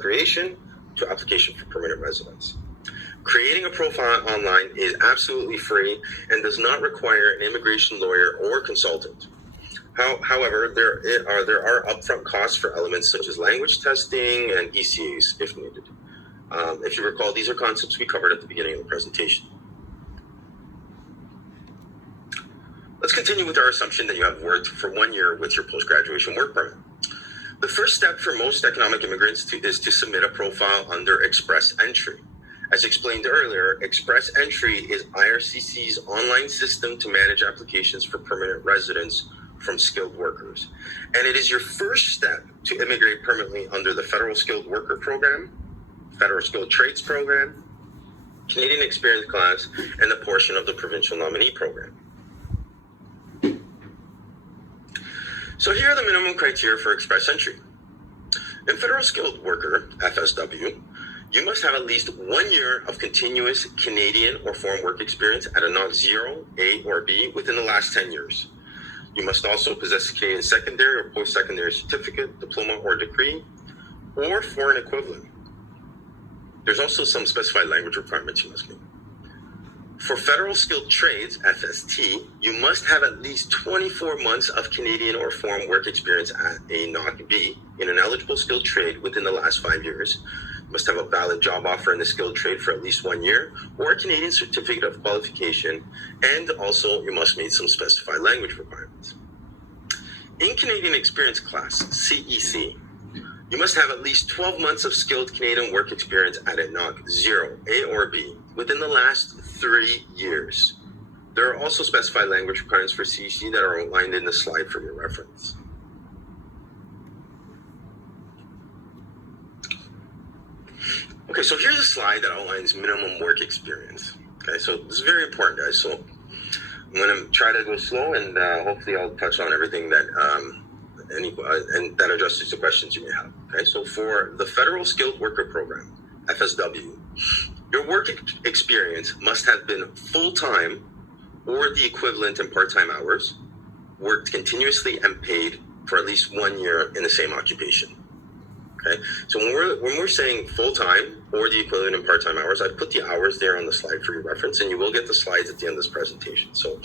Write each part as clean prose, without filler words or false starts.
creation to application for permanent residence. Creating a profile online is absolutely free and does not require an immigration lawyer or consultant. However, there are upfront costs for elements such as language testing and ECAs if needed. If you recall, these are concepts we covered at the beginning of the presentation. Let's continue with our assumption that you have worked for 1 year with your post-graduation work permit. The first step for most economic immigrants is to submit a profile under Express Entry. As explained earlier, Express Entry is IRCC's online system to manage applications for permanent residence from skilled workers. And it is your first step to immigrate permanently under the Federal Skilled Worker Program, Federal Skilled Trades Program, Canadian Experience Class, and a portion of the Provincial Nominee Program. So here are the minimum criteria for Express Entry. In Federal Skilled Worker, FSW, you must have at least 1 year of continuous Canadian or foreign work experience at a NOC 0, A, or B within the last 10 years. You must also possess a Canadian secondary or post-secondary certificate, diploma, or degree, or foreign equivalent. There's also some specified language requirements you must meet. For Federal Skilled Trades, FST, you must have at least 24 months of Canadian or foreign work experience at a NOC B in an eligible skilled trade within the last 5 years. You must have a valid job offer in the skilled trade for at least 1 year, or a Canadian certificate of qualification, and also you must meet some specified language requirements. In Canadian Experience Class, CEC, you must have at least 12 months of skilled Canadian work experience at a NOC 0, A or B, within the last 3 years. There are also specified language requirements for CEC that are outlined in the slide for your reference. Okay, so here's a slide that outlines minimum work experience. Okay, so this is very important, guys. So I'm going to try to go slow, and hopefully I'll touch on everything that and that addresses the questions you may have. Okay, so for the Federal Skilled Worker Program, FSW, your work experience must have been full-time or the equivalent in part-time hours, worked continuously and paid for at least 1 year in the same occupation. Okay, so when we're saying full-time or the equivalent in part-time hours, I put the hours there on the slide for your reference, and you will get the slides at the end of this presentation. So,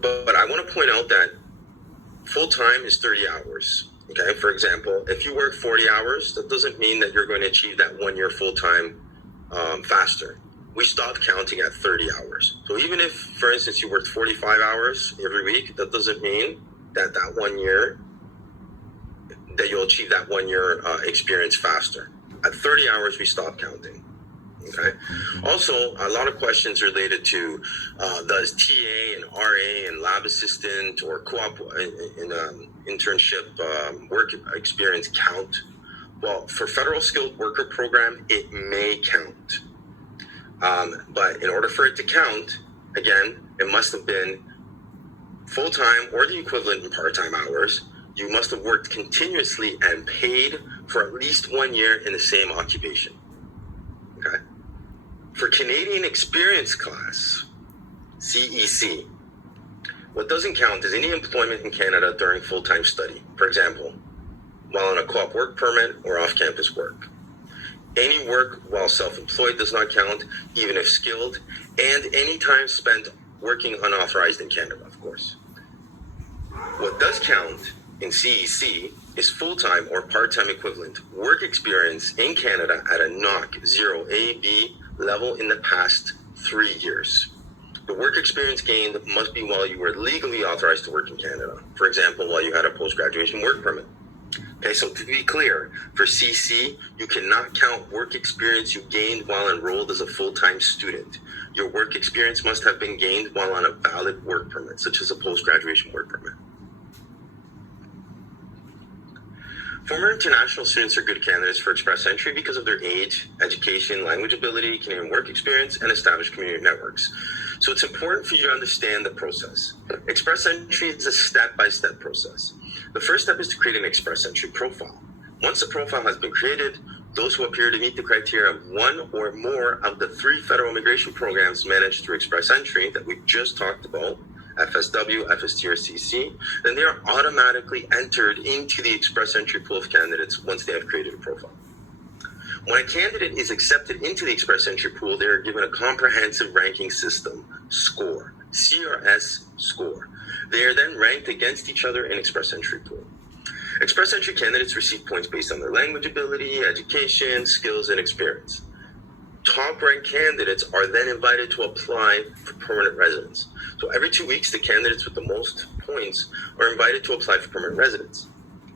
but I want to point out that full-time is 30 hours. Okay, for example, if you work 40 hours, that doesn't mean that you're going to achieve that 1 year full-time faster. We stop counting at 30 hours. So even if, for instance, you worked 45 hours every week, that doesn't mean that 1 year, that you'll achieve that 1 year experience faster. At 30 hours, we stop counting. Okay. Also, a lot of questions related to does TA and RA and lab assistant or co-op in internship work experience count? Well, for Federal Skilled Worker Program, it may count. But in order for it to count, again, it must have been full-time or the equivalent in part-time hours. You must have worked continuously and paid for at least 1 year in the same occupation. Okay. For Canadian Experience Class, CEC, what doesn't count is any employment in Canada during full-time study. For example, while on a co-op work permit or off-campus work. Any work while self-employed does not count, even if skilled, and any time spent working unauthorized in Canada, of course. What does count in CEC is full-time or part-time equivalent work experience in Canada at a NOC 0 AB level in the past 3 years. The work experience gained must be while you were legally authorized to work in Canada. For example, while you had a post-graduation work permit. Okay, so to be clear, for CC, you cannot count work experience you gained while enrolled as a full-time student. Your work experience must have been gained while on a valid work permit, such as a post-graduation work permit. Former international students are good candidates for Express Entry because of their age, education, language ability, Canadian work experience, and established community networks. So it's important for you to understand the process. Express Entry is a step-by-step process. The first step is to create an Express Entry profile. Once the profile has been created, those who appear to meet the criteria of one or more of the 3 federal immigration programs managed through Express Entry that we just talked about, FSW, FST, or CC, then they are automatically entered into the express entry pool of candidates once they have created a profile. When a candidate is accepted into the express entry pool, they are given a comprehensive ranking system score, CRS score. They are then ranked against each other in express entry pool. Express entry candidates receive points based on their language ability, education, skills, and experience. Top ranked candidates are then invited to apply for permanent residence. So every 2 weeks, the candidates with the most points are invited to apply for permanent residence.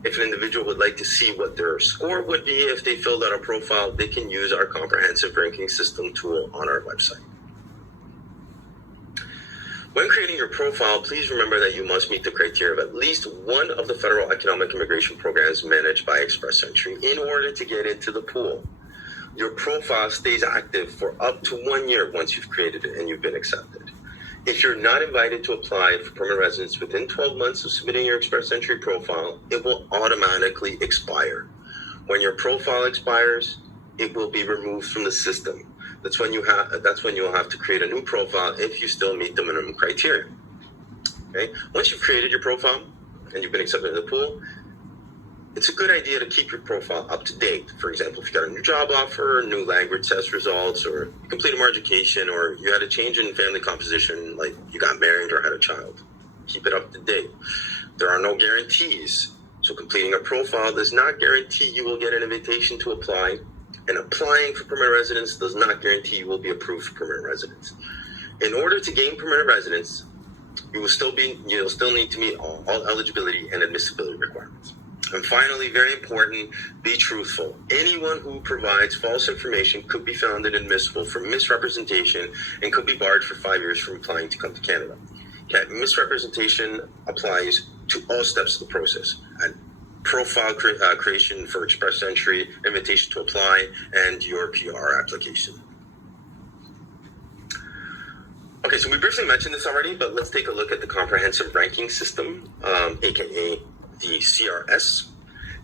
If an individual would like to see what their score would be if they filled out a profile, they can use our comprehensive ranking system tool on our website. When creating your profile, please remember that you must meet the criteria of at least one of the federal economic immigration programs managed by Express Entry in order to get into the pool. Your profile stays active for up to 1 year once you've created it and you've been accepted. If you're not invited to apply for permanent residence within 12 months of submitting your Express Entry profile, it will automatically expire. When your profile expires, it will be removed from the system. That's when you'll have to create a new profile if you still meet the minimum criteria. Okay? Once you've created your profile and you've been accepted in the pool, it's a good idea to keep your profile up to date. For example, if you got a new job offer, new language test results, or you completed more education, or you had a change in family composition, like you got married or had a child. Keep it up to date. There are no guarantees. So completing a profile does not guarantee you will get an invitation to apply, and applying for permanent residence does not guarantee you will be approved for permanent residence. In order to gain permanent residence, you'll still need to meet all eligibility and admissibility requirements. And finally, very important, be truthful. Anyone who provides false information could be found inadmissible for misrepresentation and could be barred for 5 years from applying to come to Canada. Okay, misrepresentation applies to all steps of the process. And profile creation for Express Entry, invitation to apply, and your PR application. Okay, so we briefly mentioned this already, but let's take a look at the comprehensive ranking system, aka the CRS.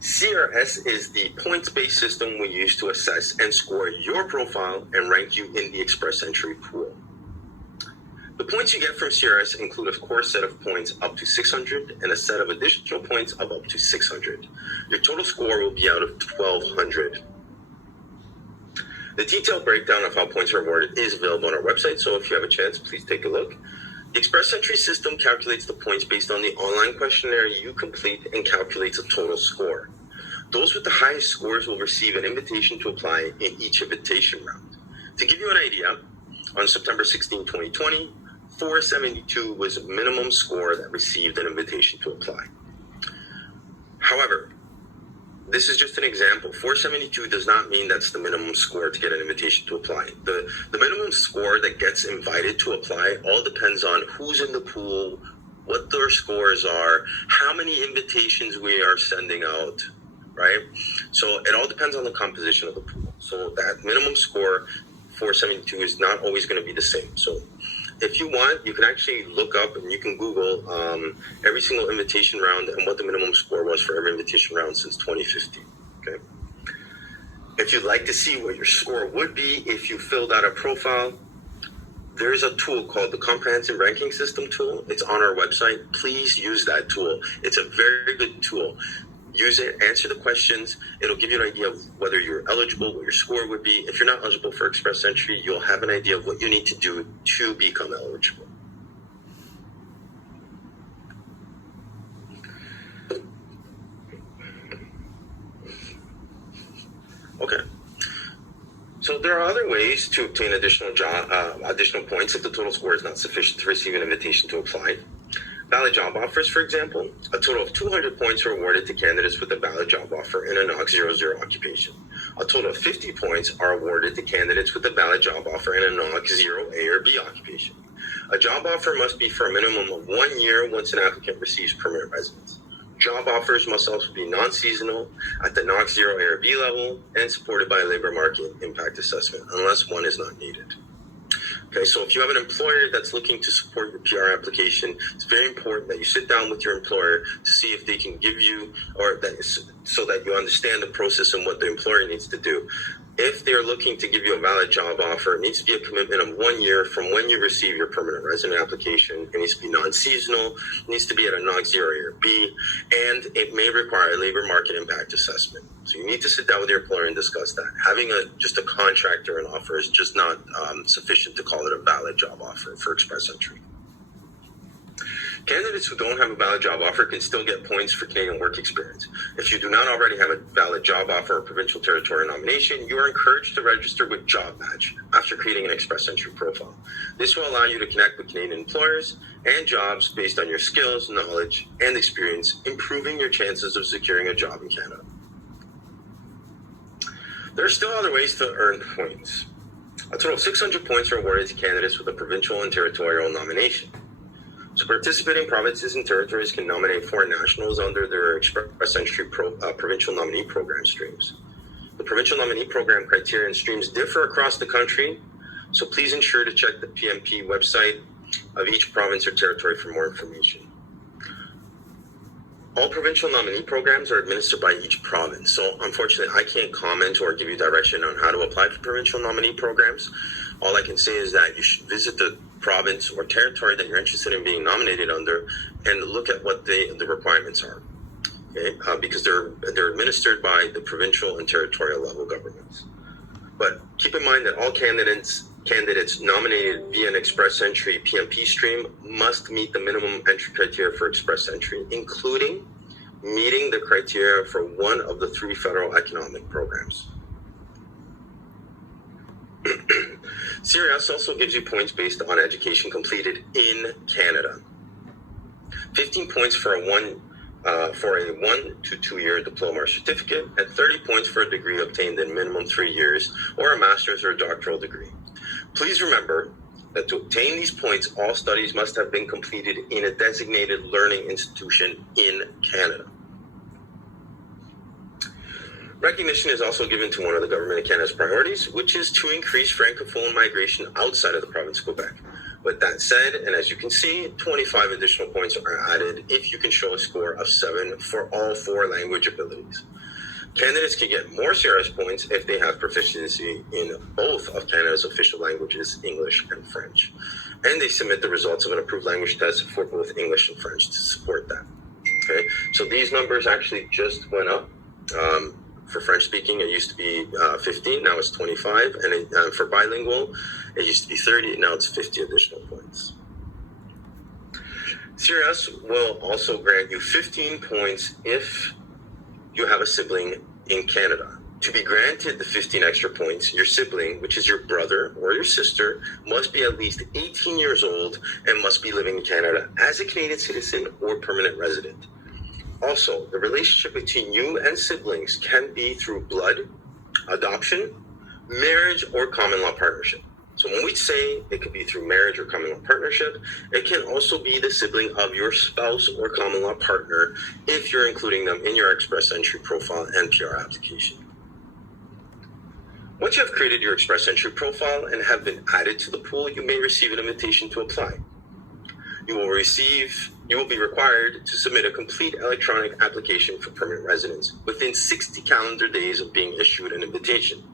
CRS is the points-based system we use to assess and score your profile and rank you in the Express Entry pool. The points you get from CRS include a core set of points up to 600 and a set of additional points of up to 600. Your total score will be out of 1,200. The detailed breakdown of how points are awarded is available on our website, so if you have a chance, please take a look. The Express Entry system calculates the points based on the online questionnaire you complete and calculates a total score. Those with the highest scores will receive an invitation to apply in each invitation round. To give you an idea, on September 16, 2020, 472 was a minimum score that received an invitation to apply. However, this is just an example. 472 does not mean that's the minimum score to get an invitation to apply. The minimum score that gets invited to apply all depends on who's in the pool, what their scores are, how many invitations we are sending out, right? So it all depends on the composition of the pool. So that minimum score, 472, is not always going to be the same. So if you want, you can actually look up and you can Google every single invitation round and what the minimum score was for every invitation round since 2015. Okay. If you'd like to see what your score would be if you filled out a profile, there is a tool called the Comprehensive Ranking System tool. It's on our website. Please use that tool. It's a very good tool. Use it, answer the questions. It'll give you an idea of whether you're eligible, what your score would be. If you're not eligible for Express Entry, you'll have an idea of what you need to do to become eligible. Okay. So there are other ways to obtain additional points if the total score is not sufficient to receive an invitation to apply. Valid job offers, for example, a total of 200 points are awarded to candidates with a valid job offer in a NOC 00 occupation. A total of 50 points are awarded to candidates with a valid job offer in a NOC 0A or B occupation. A job offer must be for a minimum of 1 year once an applicant receives permanent residence. Job offers must also be non-seasonal at the NOC 0A or B level and supported by a labor market impact assessment unless one is not needed. Okay, so if you have an employer that's looking to support your PR application, it's very important that you sit down with your employer to see if they can give you, or that so that you understand the process and what the employer needs to do. If they're looking to give you a valid job offer, it needs to be a commitment of 1 year from when you receive your permanent resident application. It needs to be non-seasonal, it needs to be at a NOG or Area B, and it may require a labor market impact assessment. So you need to sit down with your employer and discuss that. Having just a contract or an offer is just not sufficient to call it a valid job offer for Express Entry. Candidates who don't have a valid job offer can still get points for Canadian work experience. If you do not already have a valid job offer or provincial territory nomination, you are encouraged to register with Job Match after creating an Express Entry profile. This will allow you to connect with Canadian employers and jobs based on your skills, knowledge, and experience, improving your chances of securing a job in Canada. There are still other ways to earn points. A total of 600 points are awarded to candidates with a provincial and territorial nomination. So participating provinces and territories can nominate foreign nationals under their Express Entry provincial nominee program streams. The provincial nominee program criteria and streams differ across the country, so please ensure to check the PMP website of each province or territory for more information. All provincial nominee programs are administered by each province, so unfortunately I can't comment or give you direction on how to apply for provincial nominee programs. All I can say is that you should visit the province or territory that you're interested in being nominated under and look at what the requirements are, okay? Because they're administered by the provincial and territorial level governments. But keep in mind that all candidates nominated via an Express Entry PMP stream must meet the minimum entry criteria for Express Entry, including meeting the criteria for one of the 3 federal economic programs. CRS also gives you points based on education completed in Canada. 15 points for a 1 to 2 year diploma or certificate, and 30 points for a degree obtained in minimum 3 years, or a master's or doctoral degree. Please remember that to obtain these points, all studies must have been completed in a designated learning institution in Canada. Recognition is also given to one of the Government of Canada's priorities, which is to increase Francophone migration outside of the province of Quebec. With that said, and as you can see, 25 additional points are added if you can show a score of 7 for all 4 language abilities. Candidates can get more CRS points if they have proficiency in both of Canada's official languages, English and French. And they submit the results of an approved language test for both English and French to support that. Okay, so these numbers actually just went up. For French speaking, it used to be 15, now it's 25. And for bilingual, it used to be 30, now it's 50 additional points. CRS will also grant you 15 points if you have a sibling in Canada. To be granted the 15 extra points, your sibling, which is your brother or your sister, must be at least 18 years old and must be living in Canada as a Canadian citizen or permanent resident. Also, the relationship between you and siblings can be through blood, adoption, marriage, or common law partnership. So when we say it could be through marriage or common law partnership, it can also be the sibling of your spouse or common law partner if you're including them in your Express Entry profile and PR application. Once you have created your Express Entry profile and have been added to the pool, you may receive an invitation to apply. You will be required to submit a complete electronic application for permanent residence within 60 calendar days of being issued an invitation.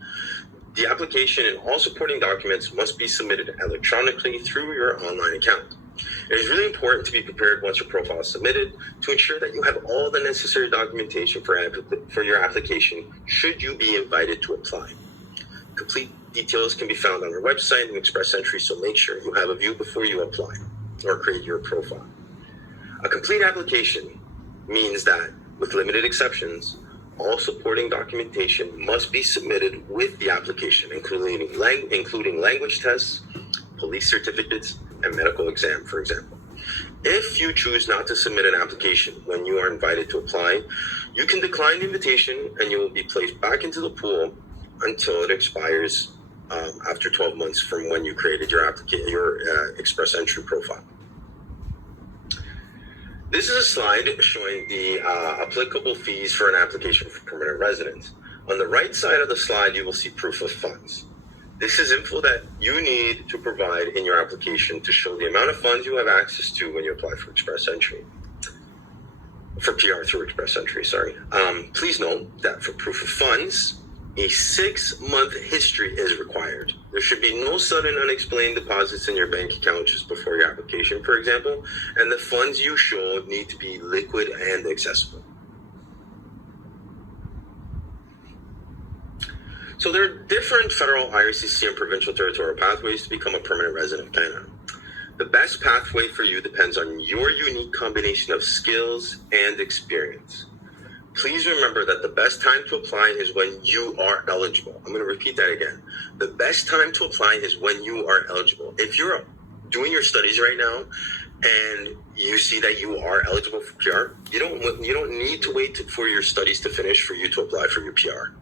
The application and all supporting documents must be submitted electronically through your online account. It is really important to be prepared once your profile is submitted to ensure that you have all the necessary documentation for your application should you be invited to apply. Complete details can be found on our website and Express Entry, so make sure you have a view before you apply or create your profile. A complete application means that, with limited exceptions, all supporting documentation must be submitted with the application, including language tests, police certificates, and medical exam, for example. If you choose not to submit an application when you are invited to apply, you can decline the invitation and you will be placed back into the pool until it expires after 12 months from when you created your Express Entry profile. This is a slide showing the applicable fees for an application for permanent residence. On the right side of the slide, you will see proof of funds. This is info that you need to provide in your application to show the amount of funds you have access to when you apply for Express Entry. for PR through Express Entry, sorry. Please note that for proof of funds, a 6-month history is required. There should be no sudden unexplained deposits in your bank account just before your application, for example, and the funds you show need to be liquid and accessible. So there are different federal, IRCC, and provincial territorial pathways to become a permanent resident of Canada. The best pathway for you depends on your unique combination of skills and experience. Please remember that the best time to apply is when you are eligible. I'm going to repeat that again. The best time to apply is when you are eligible. If you're doing your studies right now and you see that you are eligible for PR, you don't need to wait for your studies to finish for you to apply for your PR.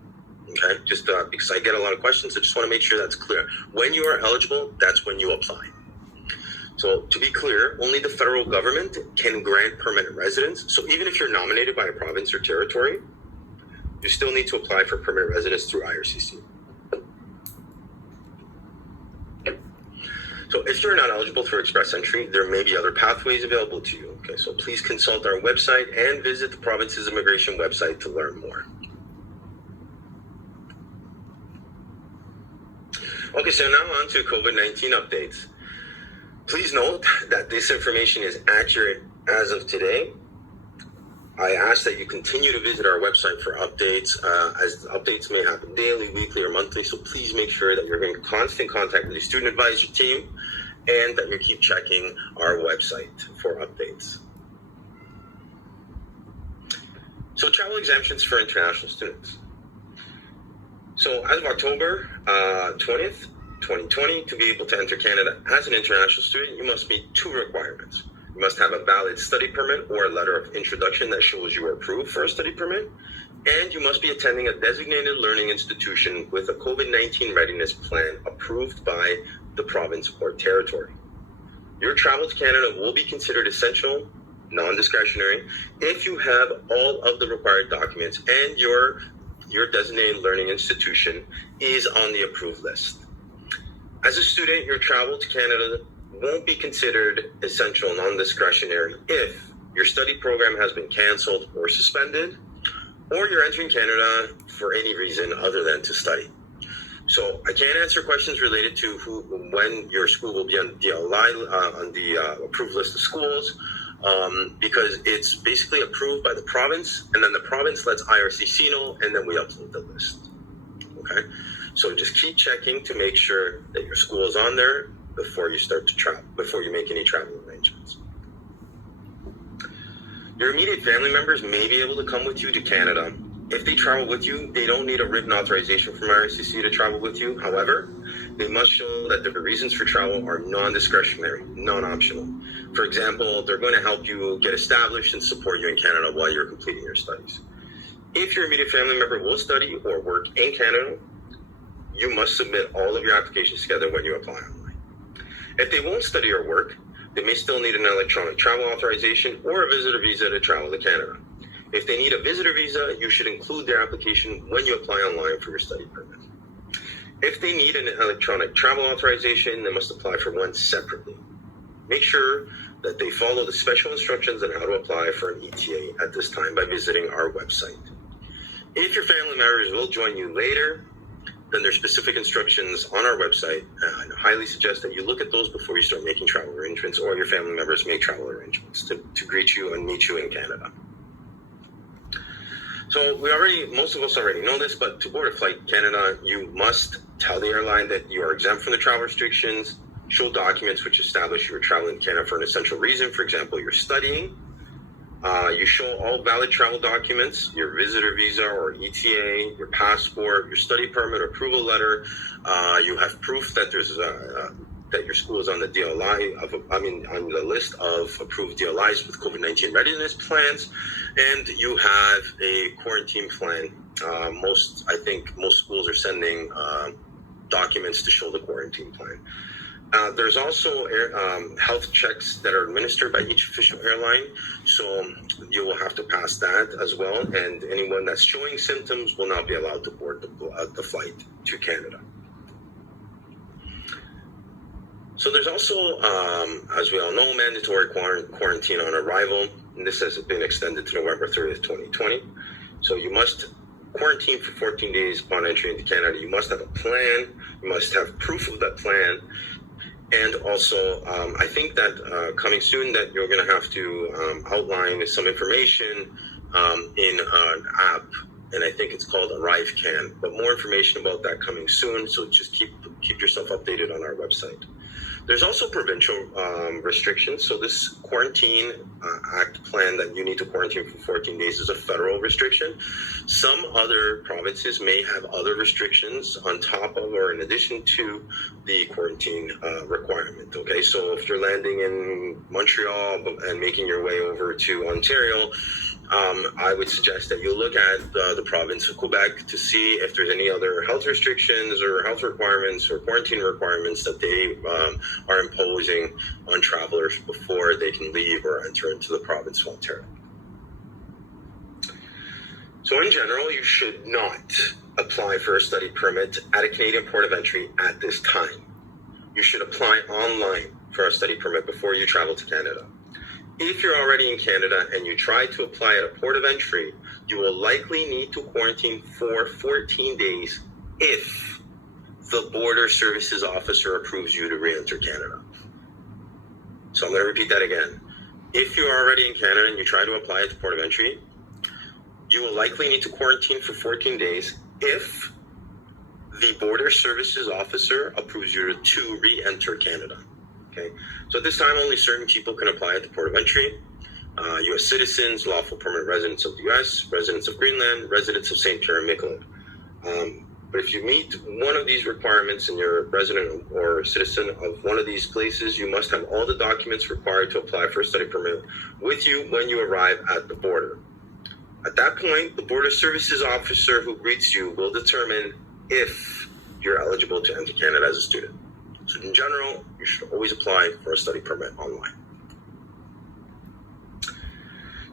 Okay? Just because I get a lot of questions, I just want to make sure that's clear. When you are eligible, that's when you apply. So to be clear, only the federal government can grant permanent residence. So even if you're nominated by a province or territory, you still need to apply for permanent residence through IRCC. So if you're not eligible for Express Entry, there may be other pathways available to you. Okay, so please consult our website and visit the province's immigration website to learn more. Okay, so now on to COVID-19 updates. Please note that this information is accurate as of today. I ask that you continue to visit our website for updates, as updates may happen daily, weekly, or monthly. So please make sure that you're in constant contact with your student advisor team and that you keep checking our website for updates. So travel exemptions for international students. So as of October 20th, 2020, to be able to enter Canada as an international student, you must meet 2 requirements. You must have a valid study permit or a letter of introduction that shows you are approved for a study permit, and you must be attending a designated learning institution with a COVID-19 readiness plan approved by the province or territory. Your travel to Canada will be considered essential, non-discretionary, if you have all of the required documents and your designated learning institution is on the approved list. As a student, your travel to Canada won't be considered essential non-discretionary if your study program has been canceled or suspended, or you're entering Canada for any reason other than to study. So I can't answer questions related to when your school will be on DLI, on the approved list of schools, because it's basically approved by the province, and then the province lets IRCC know, and then we upload the list. Okay? So just keep checking to make sure that your school is on there before you start to travel, before you make any travel arrangements. Your immediate family members may be able to come with you to Canada. If they travel with you, they don't need a written authorization from IRCC to travel with you. However, they must show that the reasons for travel are non-discretionary, non-optional. For example, they're going to help you get established and support you in Canada while you're completing your studies. If your immediate family member will study or work in Canada, you must submit all of your applications together when you apply online. If they won't study or work, they may still need an electronic travel authorization or a visitor visa to travel to Canada. If they need a visitor visa, you should include their application when you apply online for your study permit. If they need an electronic travel authorization, they must apply for one separately. Make sure that they follow the special instructions on how to apply for an ETA at this time by visiting our website. If your family members will join you later, then there's specific instructions on our website. I highly suggest that you look at those before you start making travel arrangements, or your family members make travel arrangements to greet you and meet you in Canada. So most of us already know this, but to board a flight to Canada, you must tell the airline that you are exempt from the travel restrictions, show documents which establish you are traveling to Canada for an essential reason. For example, you're studying. You show all valid travel documents, your visitor visa or ETA, your passport, your study permit or approval letter. You have proof that that your school is on the DLI on the list of approved DLIs with COVID-19 readiness plans, and you have a quarantine plan. I think most schools are sending documents to show the quarantine plan. There's also health checks that are administered by each official airline, so you will have to pass that as well, and anyone that's showing symptoms will not be allowed to board the flight to Canada. So there's also, as we all know, mandatory quarantine on arrival. and this has been extended to November 30th, 2020. So you must quarantine for 14 days upon entry into Canada. You must have a plan. You must have proof of that plan. And also, I think that coming soon that you're going to have to outline some information in an app, and I think it's called ArriveCan. But more information about that coming soon, so just keep yourself updated on our website. There's also provincial restrictions. So this quarantine act plan that you need to quarantine for 14 days is a federal restriction. Some other provinces may have other restrictions on top of or in addition to the quarantine requirement. Okay, so if you're landing in Montreal and making your way over to Ontario, I would suggest that you look at the province of Quebec to see if there's any other health restrictions or health requirements or quarantine requirements that they are imposing on travelers before they can leave or enter into the province of Ontario. So in general, you should not apply for a study permit at a Canadian port of entry at this time. You should apply online for a study permit before you travel to Canada. If you're already in Canada and you try to apply at a port of entry, you will likely need to quarantine for 14 days if the border services officer approves you to re-enter Canada. So I'm going to repeat that again. If you're already in Canada and you try to apply at the port of entry, you will likely need to quarantine for 14 days if the border services officer approves you to re-enter Canada. Okay. So at this time, only certain people can apply at the port of entry. U.S. citizens, lawful permanent residents of the U.S., residents of Greenland, residents of St. Pierre and Miquelon. But if you meet one of these requirements and you're a resident or citizen of one of these places, you must have all the documents required to apply for a study permit with you when you arrive at the border. At that point, the border services officer who greets you will determine if you're eligible to enter Canada as a student. So in general, you should always apply for a study permit online.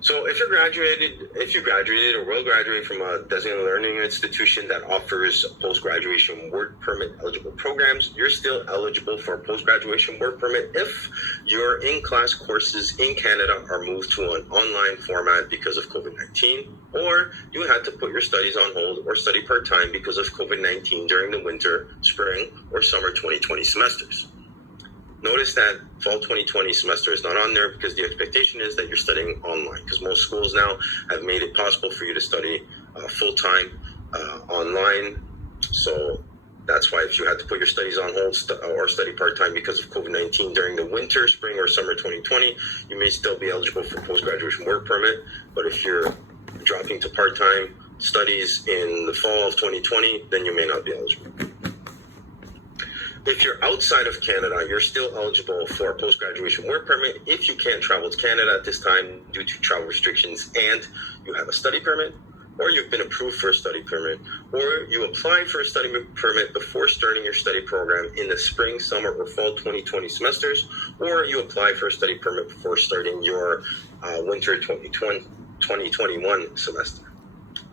So if you graduated or will graduate from a designated learning institution that offers post-graduation work permit eligible programs, you're still eligible for a post-graduation work permit if your in-class courses in Canada are moved to an online format because of COVID-19, or you had to put your studies on hold or study part-time because of COVID-19 during the winter, spring, or summer 2020 semesters. Notice that fall 2020 semester is not on there because the expectation is that you're studying online, because most schools now have made it possible for you to study full-time online. So that's why if you had to put your studies on hold or study part-time because of COVID-19 during the winter, spring, or summer 2020, you may still be eligible for post-graduation work permit. But if you're dropping to part-time studies in the fall of 2020, then you may not be eligible. If you're outside of Canada, you're still eligible for a post-graduation work permit if you can't travel to Canada at this time due to travel restrictions and you have a study permit, or you've been approved for a study permit, or you applied for a study permit before starting your study program in the spring, summer, or fall 2020 semesters, or you applied for a study permit before starting your winter 2021 semester.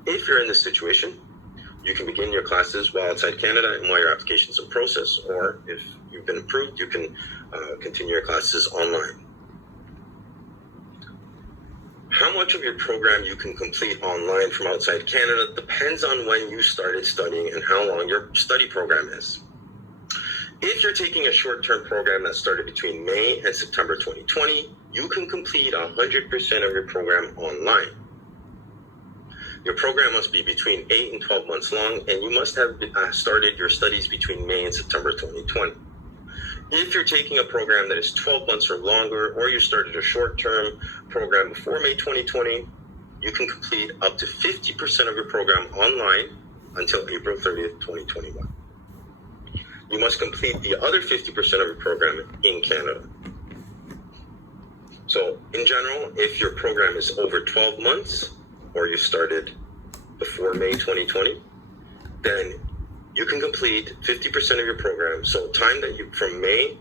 If you're in this situation, you can begin your classes while outside Canada and while your application is in process, or if you've been approved, you can continue your classes online. How much of your program you can complete online from outside Canada depends on when you started studying and how long your study program is. If you're taking a short-term program that started between May and September 2020, you can complete 100% of your program online. Your program must be between 8 and 12 months long, and you must have started your studies between May and September 2020. If you're taking a program that is 12 months or longer, or you started a short-term program before May 2020, you can complete up to 50% of your program online until April 30th, 2021. You must complete the other 50% of your program in Canada. So, in general, if your program is over 12 months, or you started before May 2020, then you can complete 50% of your program. So time that you from May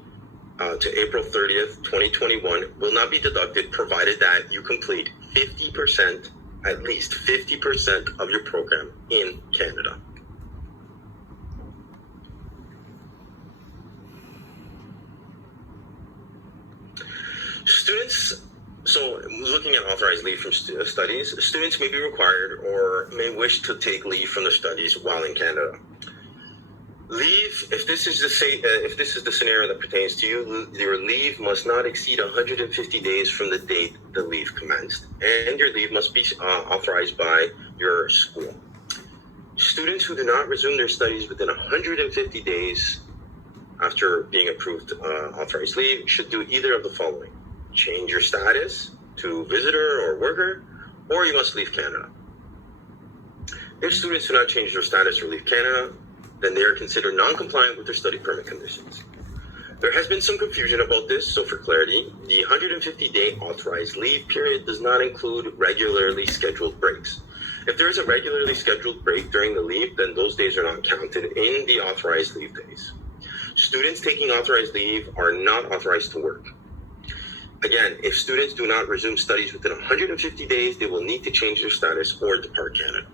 to April 30th, 2021 will not be deducted, provided that you complete 50%, at least 50% of your program in Canada. So, looking at authorized leave from studies, students may be required or may wish to take leave from the studies while in Canada. Leave, if this is the scenario that pertains to you, your leave must not exceed 150 days from the date the leave commenced, and your leave must be authorized by your school. Students who do not resume their studies within 150 days after being approved authorized leave should do either of the following: change your status to visitor or worker, or you must leave Canada. If students do not change their status or leave Canada, then they are considered non-compliant with their study permit conditions. There has been some confusion about this, so for clarity, the 150-day authorized leave period does not include regularly scheduled breaks. If there is a regularly scheduled break during the leave, then those days are not counted in the authorized leave days. Students taking authorized leave are not authorized to work. Again, if students do not resume studies within 150 days, they will need to change their status or depart Canada.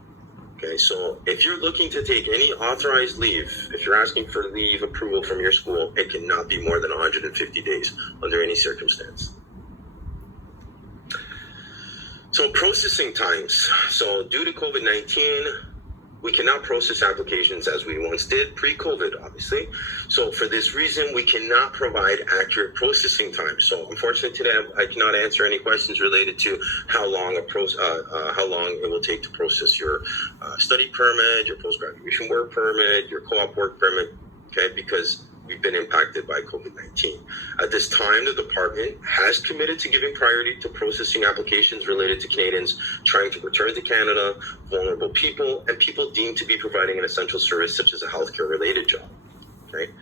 Okay, so if you're looking to take any authorized leave, if you're asking for leave approval from your school, it cannot be more than 150 days under any circumstance. So processing times. So due to COVID-19, we cannot process applications as we once did pre-COVID, obviously. So for this reason, we cannot provide accurate processing times. So unfortunately today, I cannot answer any questions related to how long it will take to process your study permit, your post-graduation work permit, your co-op work permit, okay, because we've been impacted by COVID-19. At this time, the department has committed to giving priority to processing applications related to Canadians trying to return to Canada, vulnerable people, and people deemed to be providing an essential service such as a healthcare-related job. Okay.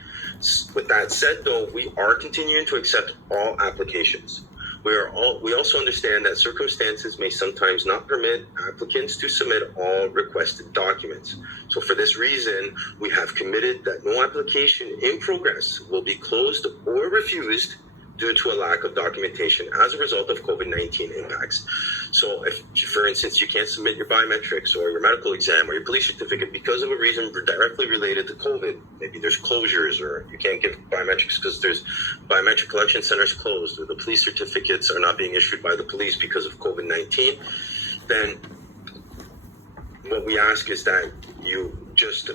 With that said, though, we are continuing to accept all applications. We also understand that circumstances may sometimes not permit applicants to submit all requested documents. So for this reason, we have committed that no application in progress will be closed or refused due to a lack of documentation as a result of COVID-19 impacts. So if, for instance, you can't submit your biometrics or your medical exam or your police certificate because of a reason directly related to COVID, maybe there's closures or you can't give biometrics because there's biometric collection centers closed or the police certificates are not being issued by the police because of COVID-19, then what we ask is that you just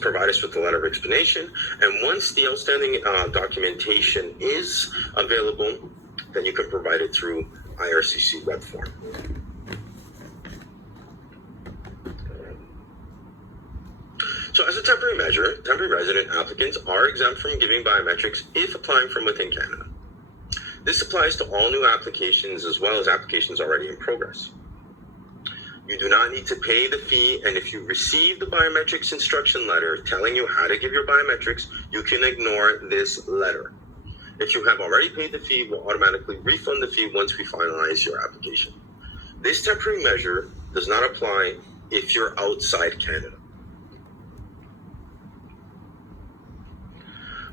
provide us with a letter of explanation, and once the outstanding documentation is available, then you can provide it through IRCC web form. So as a temporary measure, temporary resident applicants are exempt from giving biometrics if applying from within Canada. This applies to all new applications as well as applications already in progress. You do not need to pay the fee, and if you receive the biometrics instruction letter telling you how to give your biometrics, you can ignore this letter. If you have already paid the fee, we'll automatically refund the fee once we finalize your application. This temporary measure does not apply if you're outside Canada.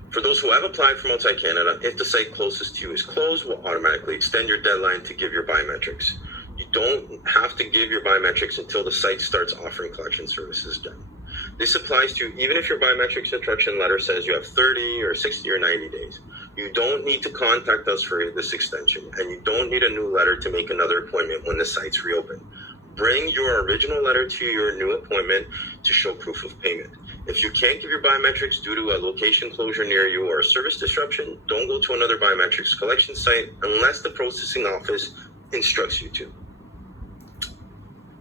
For those who have applied from outside Canada, if the site closest to you is closed, we'll automatically extend your deadline to give your biometrics. You don't have to give your biometrics until the site starts offering collection services again. This applies to even if your biometrics instruction letter says you have 30 or 60 or 90 days. You don't need to contact us for this extension, and you don't need a new letter to make another appointment when the site's reopened. Bring your original letter to your new appointment to show proof of payment. If you can't give your biometrics due to a location closure near you or a service disruption, don't go to another biometrics collection site unless the processing office instructs you to.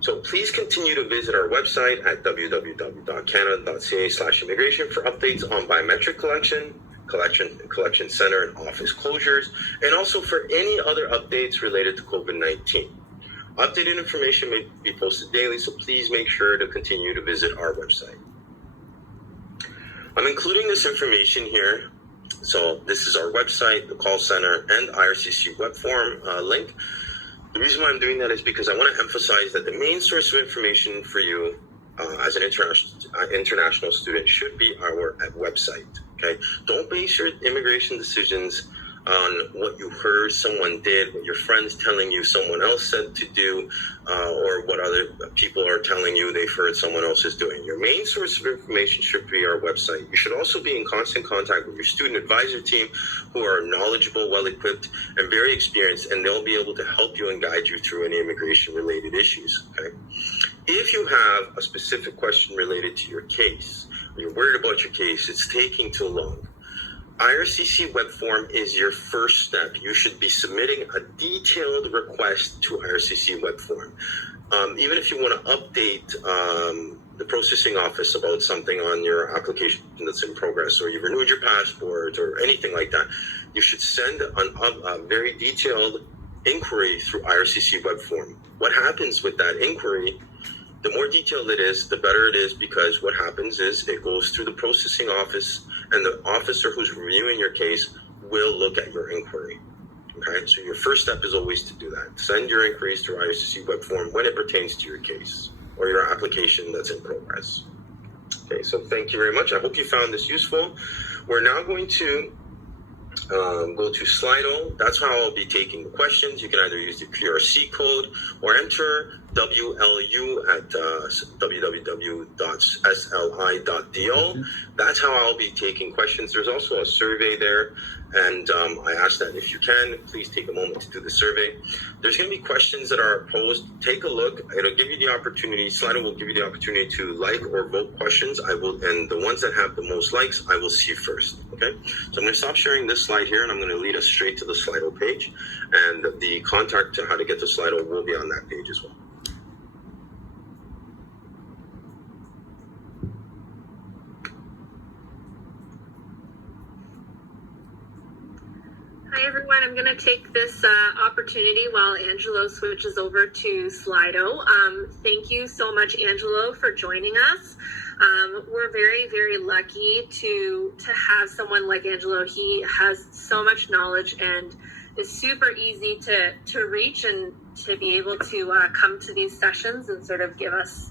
So please continue to visit our website at www.canada.ca/immigration for updates on biometric collection center and office closures, and also for any other updates related to COVID-19. Updated information may be posted daily, so please make sure to continue to visit our website. I'm including this information here. So this is our website, the call center, and IRCC web form link. The reason why I'm doing that is because I want to emphasize that the main source of information for you as an international student should be our website. Okay, don't base your immigration decisions on what you heard someone did, what your friends telling you someone else said to do, or what other people are telling you they've heard someone else is doing. Your main source of information should be our website. You should also be in constant contact with your student advisor team, who are knowledgeable, well-equipped, and very experienced, and they'll be able to help you and guide you through any immigration-related issues, okay? If you have a specific question related to your case, or you're worried about your case, it's taking too long, IRCC web form is your first step. You should be submitting a detailed request to IRCC web form. Even if you want to update the processing office about something on your application that's in progress, or you've renewed your passport or anything like that, you should send a very detailed inquiry through IRCC web form. What happens with that inquiry, the more detailed it is, the better it is, because what happens is it goes through the processing office, and the officer who's reviewing your case will look at your inquiry. Okay, so your first step is always to do that. Send your inquiries through IRCC web form when it pertains to your case or your application that's in progress. Okay, so thank you very much. I hope you found this useful. We're now going to go to Slido. That's how I'll be taking the questions. You can either use the QRC code or enter WLU at www.sli.do. That's how I'll be taking questions. There's also a survey there, and I ask that if you can, please take a moment to do the survey. There's going to be questions that are posed. Take a look. It'll give you the opportunity. Slido will give you the opportunity to like or vote questions. And the ones that have the most likes, I will see first. Okay. So I'm going to stop sharing this slide here, and I'm going to lead us straight to the Slido page. And the contact to how to get to Slido will be on that page as well. Hi everyone, I'm going to take this opportunity while Angelo switches over to Slido. Thank you so much, Angelo, for joining us. We're very, very lucky to have someone like Angelo. He has so much knowledge and is super easy to reach, and to be able to come to these sessions and sort of give us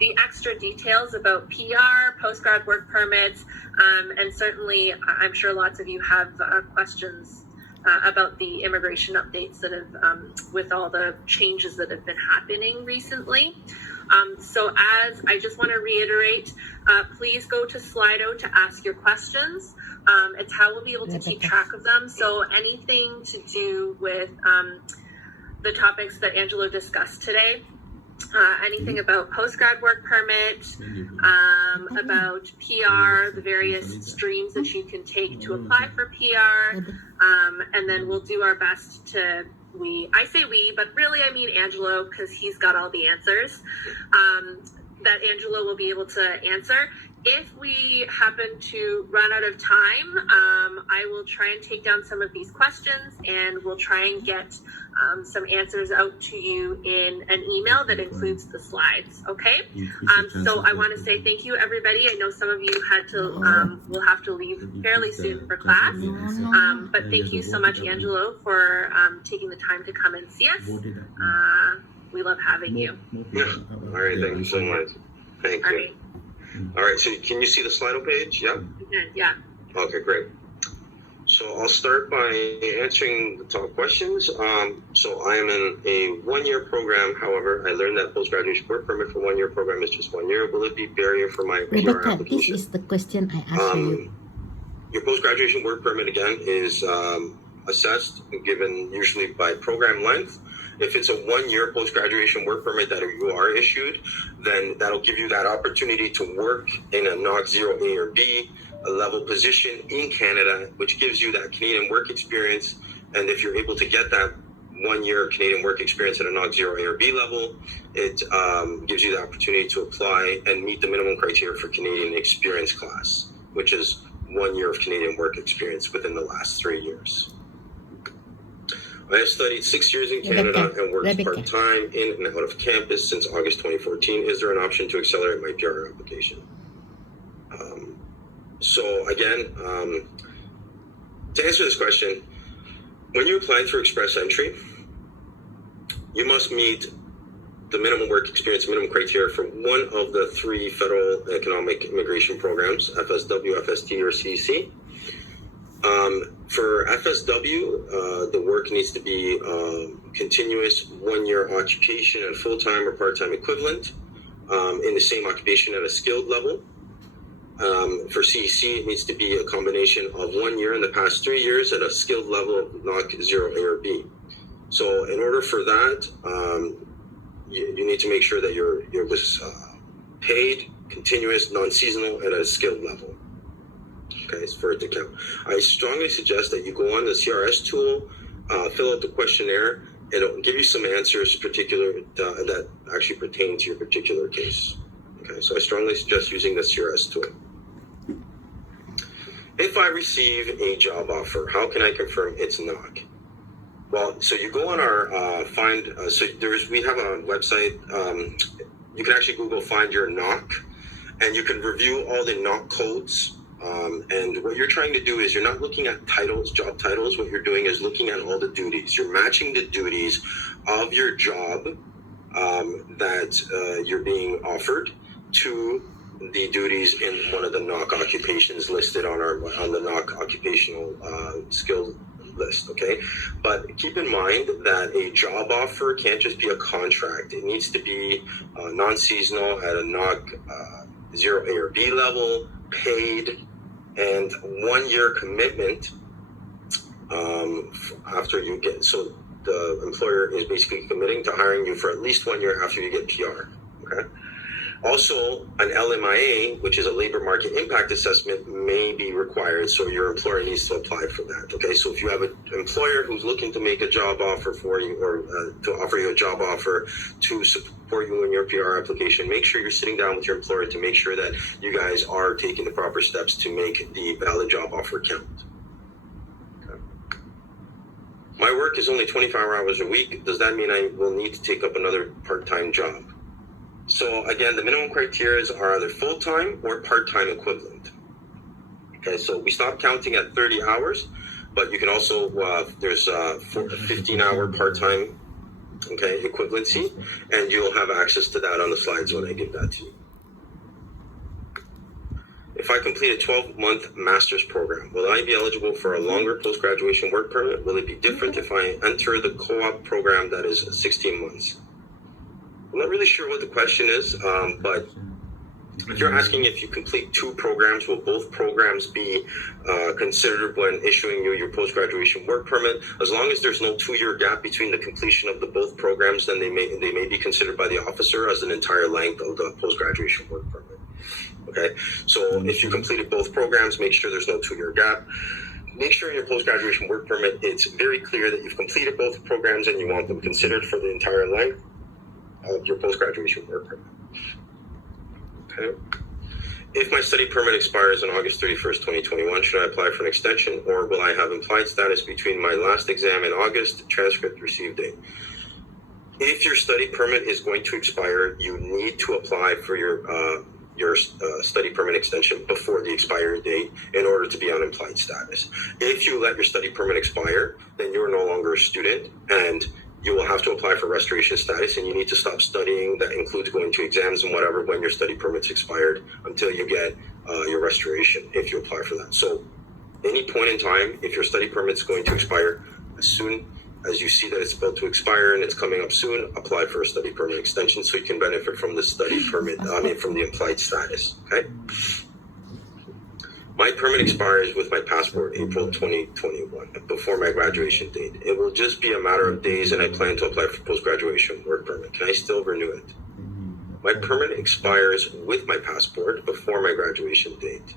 the extra details about PR, postgrad work permits, and certainly I'm sure lots of you have questions about the immigration updates that have, with all the changes that have been happening recently. So as I just want to reiterate, please go to Slido to ask your questions. It's how we'll be able to keep track of them. So anything to do with the topics that Angelo discussed today, anything about postgrad work permit, about PR, the various streams that you can take to apply for PR, and then we'll do our best to, I say we, but really I mean Angelo, because he's got all the answers, that Angelo will be able to answer. If we happen to run out of time, I will try and take down some of these questions, and we'll try and get some answers out to you in an email that includes the slides, okay? So I want to say thank you, everybody. I know some of you had to, will have to leave fairly soon for class, but thank you so much, Angelo, for taking the time to come and see us. We love having you. All right, thank you so much. Thank you. All right, so can you see the Slido page? Yeah? Yeah. Okay, great. So I'll start by answering the top questions. So I am in a one-year program. However, I learned that post-graduation work permit for one-year program is just 1 year. Will it be barrier for my PR application? This is the question I asked you. Your post-graduation work permit, again, is assessed and given usually by program length. If it's a 1 year post-graduation work permit that you are issued, then that'll give you that opportunity to work in a NOC 0 A or B, a level position in Canada, which gives you that Canadian work experience. And if you're able to get that 1 year Canadian work experience at a NOC 0 A or B level, it gives you the opportunity to apply and meet the minimum criteria for Canadian experience class, which is 1 year of Canadian work experience within the last 3 years. I have studied 6 years in Canada and worked part-time in and out of campus since August 2014. Is there an option to accelerate my PR application? So again, to answer this question, when you apply through Express Entry, you must meet the minimum work experience, minimum criteria for one of the 3 federal economic immigration programs, FSW, FST, or CEC. For FSW, the work needs to be continuous 1 year occupation at full-time or part-time equivalent in the same occupation at a skilled level. For CEC, it needs to be a combination of 1 year in the past 3 years at a skilled level of NOC 0A or B. So in order for that, you need to make sure that you're paid, continuous, non-seasonal at a skilled level. Okay, for it to count. I strongly suggest that you go on the CRS tool, fill out the questionnaire, and it'll give you some answers that actually pertain to your particular case. Okay, so I strongly suggest using the CRS tool. If I receive a job offer, how can I confirm it's NOC? Well, so you go on our we have a website. You can actually Google Find Your NOC, and you can review all the NOC codes. And what you're trying to do is you're not looking at titles, job titles. What you're doing is looking at all the duties. You're matching the duties of your job that you're being offered to the duties in one of the NOC occupations listed on the NOC occupational skill list. Okay, but keep in mind that a job offer can't just be a contract. It needs to be non-seasonal at a NOC 0A or B level, paid, and 1 year commitment after you get. So the employer is basically committing to hiring you for at least 1 year after you get PR. Okay. Also, an LMIA, which is a labor market impact assessment, may be required, so your employer needs to apply for that. Okay, so if you have an employer who's looking to make a job offer for you, or to offer you a job offer to support you in your PR application, make sure you're sitting down with your employer to make sure that you guys are taking the proper steps to make the valid job offer count. Okay. My work is only 25 hours a week. Does that mean I will need to take up another part-time job? So again, the minimum criteria are either full-time or part-time equivalent. Okay, so we stop counting at 30 hours, but you can also, there's a 15-hour part-time, okay, equivalency, and you'll have access to that on the slides when I give that to you. If I complete a 12-month master's program, will I be eligible for a longer post-graduation work permit? Will it be different if I enter the co-op program that is 16 months? I'm not really sure what the question is, but if you're asking if you complete 2 programs, will both programs be considered when issuing you your post-graduation work permit? As long as there's no 2-year gap between the completion of the both programs, then they may be considered by the officer as an entire length of the post-graduation work permit. Okay, so if you completed both programs, make sure there's no 2-year gap. Make sure in your post-graduation work permit, it's very clear that you've completed both programs and you want them considered for the entire length of your post-graduation work permit. Okay. If my study permit expires on August 31st, 2021, should I apply for an extension, or will I have implied status between my last exam in August, transcript received date? If your study permit is going to expire, you need to apply for your study permit extension before the expiry date in order to be on implied status. If you let your study permit expire, then you're no longer a student, and you will have to apply for restoration status, and you need to stop studying. That includes going to exams and whatever when your study permit's expired until you get your restoration, if you apply for that. So any point in time, if your study permit's going to expire, as soon as you see that it's about to expire and it's coming up soon, apply for a study permit extension so you can benefit from the study permit, from the implied status, okay? My permit expires with my passport April 2021, before my graduation date. It will just be a matter of days, and I plan to apply for post-graduation work permit. Can I still renew it? My permit expires with my passport before my graduation date.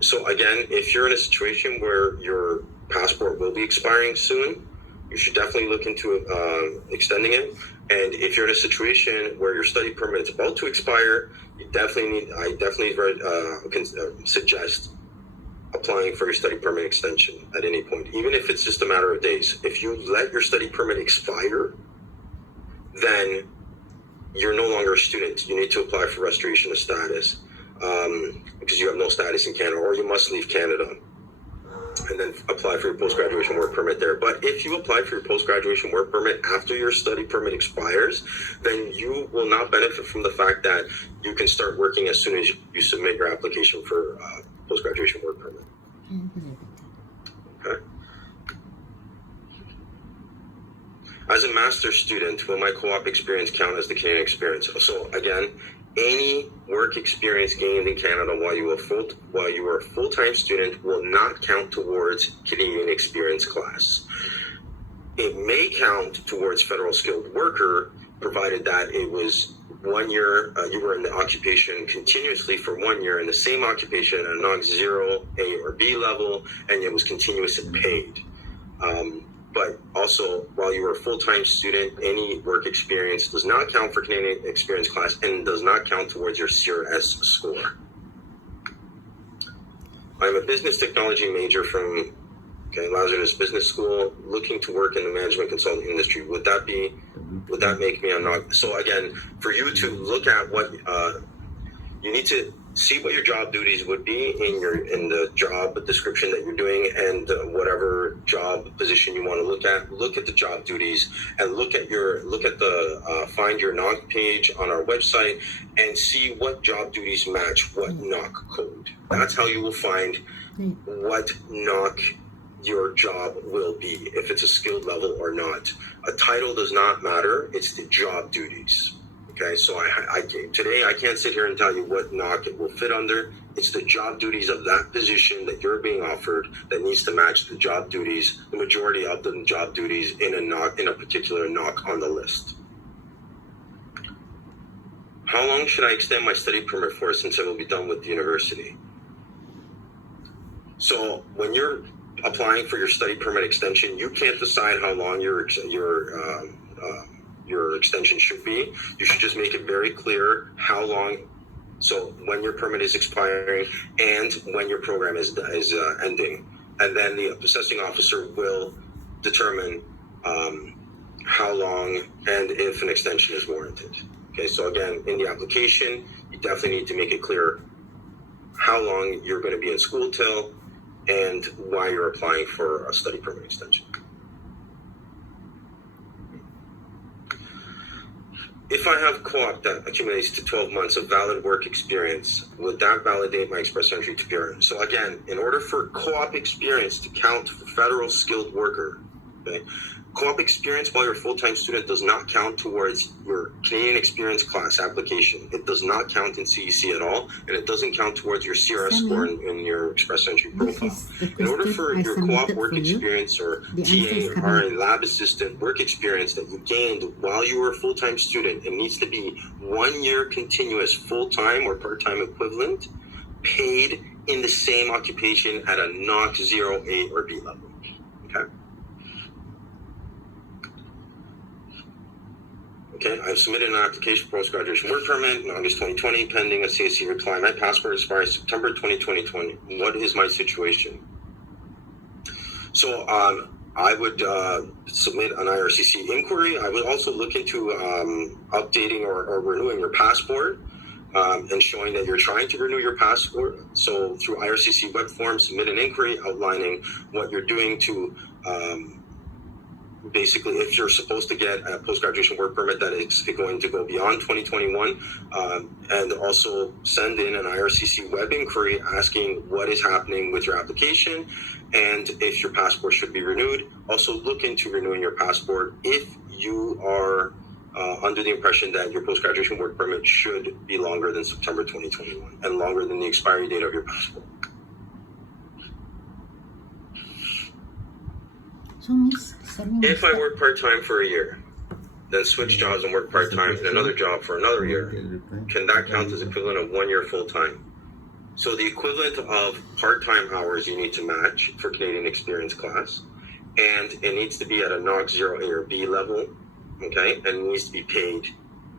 So again, if you're in a situation where your passport will be expiring soon, you should definitely look into extending it. And if you're in a situation where your study permit is about to expire, I definitely suggest applying for your study permit extension at any point, even if it's just a matter of days. If you let your study permit expire, then you're no longer a student. You need to apply for restoration of status because you have no status in Canada, or you must leave Canada and then apply for your post-graduation work permit there. But if you apply for your post-graduation work permit after your study permit expires, then you will not benefit from the fact that you can start working as soon as you submit your application for post-graduation work permit. Okay. As a master's student, will my co-op experience count as the Canadian experience? So again, any work experience gained in Canada while you are a full-time student will not count towards Canadian experience class. It may count towards federal skilled worker, provided that it was 1 year, you were in the occupation continuously for 1 year in the same occupation at a NOC 0, A, or B level, and it was continuous and paid. But also, while you were a full-time student, any work experience does not count for Canadian experience class and does not count towards your CRS score. I'm a business technology major from Lazarus Business School, looking to work in the management consulting industry. Would that make me a NOC? So again, for you to look at what you need to see what your job duties would be in the job description that you're doing, and whatever job position you want to look at. Look at the job duties and look at the find your NOC page on our website and see what job duties match what NOC code. That's how you will find what NOC your job will be, if it's a skilled level or not. A title does not matter. It's the job duties. Okay, so today I can't sit here and tell you what NOC it will fit under. It's the job duties of that position that you're being offered that needs to match the job duties, the majority of the job duties in a particular NOC on the list. How long should I extend my study permit for, since I will be done with the university? So when you're applying for your study permit extension, you can't decide how long your extension should be. You should just make it very clear how long, so when your permit is expiring and when your program is ending. And then the assessing officer will determine how long and if an extension is warranted. Okay, so again, in the application, you definitely need to make it clear how long you're going to be in school till and why you're applying for a study permit extension. If I have co-op that accumulates to 12 months of valid work experience, would that validate my express entry to PRN? So again, in order for co-op experience to count for federal skilled worker, okay, co-op experience while you're a full-time student does not count towards your Canadian experience class application. It does not count in CEC at all, and it doesn't count towards your CRS score in your express entry profile. In order for your co-op work experience or TA or a lab assistant work experience that you gained while you were a full-time student, it needs to be 1 year continuous full-time or part-time equivalent paid in the same occupation at a NOC 0, A, or B level. Okay? Okay, I've submitted an application for post-graduation work permit in August 2020, pending a CAC reply. My passport expires September 2020. What is my situation? So I would submit an IRCC inquiry. I would also look into updating or renewing your passport and showing that you're trying to renew your passport. So through IRCC web form, submit an inquiry outlining what you're doing to basically, if you're supposed to get a post-graduation work permit that is going to go beyond 2021, and also send in an IRCC web inquiry asking what is happening with your application and if your passport should be renewed. Also look into renewing your passport if you are under the impression that your post-graduation work permit should be longer than September 2021 and longer than the expiry date of your passport. If I work part-time for a year, then switch jobs and work part-time in another job for another year, can that count as equivalent of 1 year full-time? So the equivalent of part-time hours you need to match for Canadian experience class, and it needs to be at a NOC 0, A, or B level, okay, and it needs to be paid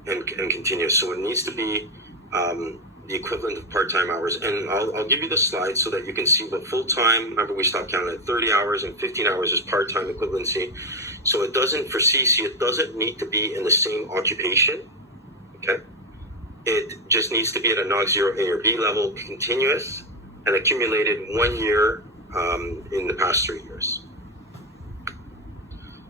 and continuous. So it needs to be the equivalent of part-time hours. And I'll give you the slide so that you can see what full-time, remember we stopped counting at 30 hours and 15 hours is part-time equivalency. So it doesn't, for CC, it doesn't need to be in the same occupation, okay? It just needs to be at a NOC 0, A, or B level, continuous, and accumulated 1 year in the past 3 years.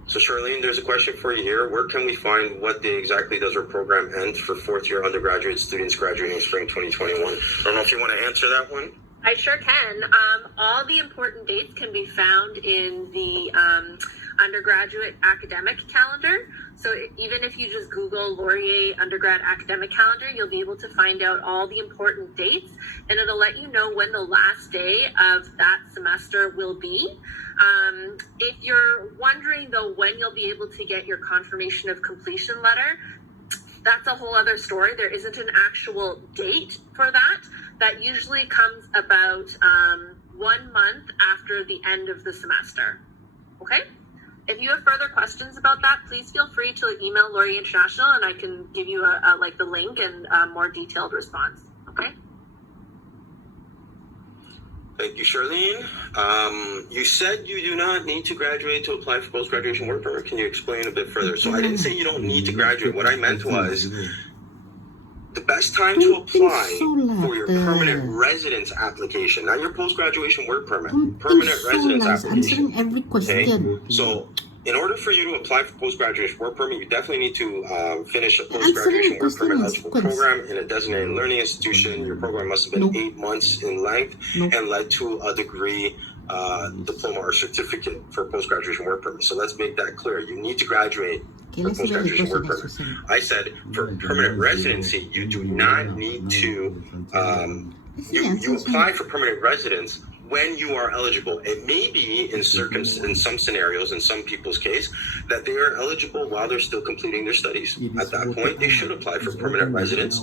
So Charlene, there's a question for you here. Where can we find what day exactly does our program end for fourth year undergraduate students graduating in spring 2021? I don't know if you want to answer that one. I sure can. All the important dates can be found in the undergraduate academic calendar. So even if you just Google Laurier undergrad academic calendar, you'll be able to find out all the important dates, and it'll let you know when the last day of that semester will be. If you're wondering though when you'll be able to get your confirmation of completion letter, that's a whole other story. There isn't an actual date for that. That usually comes about 1 month after the end of the semester. Okay? If you have further questions about that, please feel free to email Laurier International and I can give you the link and a more detailed response. Okay? Thank you, Charlene. You said you do not need to graduate to apply for post-graduation work permit. Can you explain a bit further? So I didn't say you don't need to graduate. What I meant was the best time to apply for your permanent residence application, not your post-graduation work permit, permanent residence application. Every question. Okay? So in order for you to apply for post-graduation work permit, you definitely need to finish a post-graduation work permit eligible program in a designated learning institution. Your program must have been 8 months in length and led to a degree, diploma, or certificate for post-graduation work permit. So let's make that clear. You need to graduate for post-graduation work permit. I said for permanent residency, you do not need to, you apply for permanent residence when you are eligible. It may be in some scenarios, in some people's case, that they are eligible while they're still completing their studies. At that point, they should apply for permanent residence.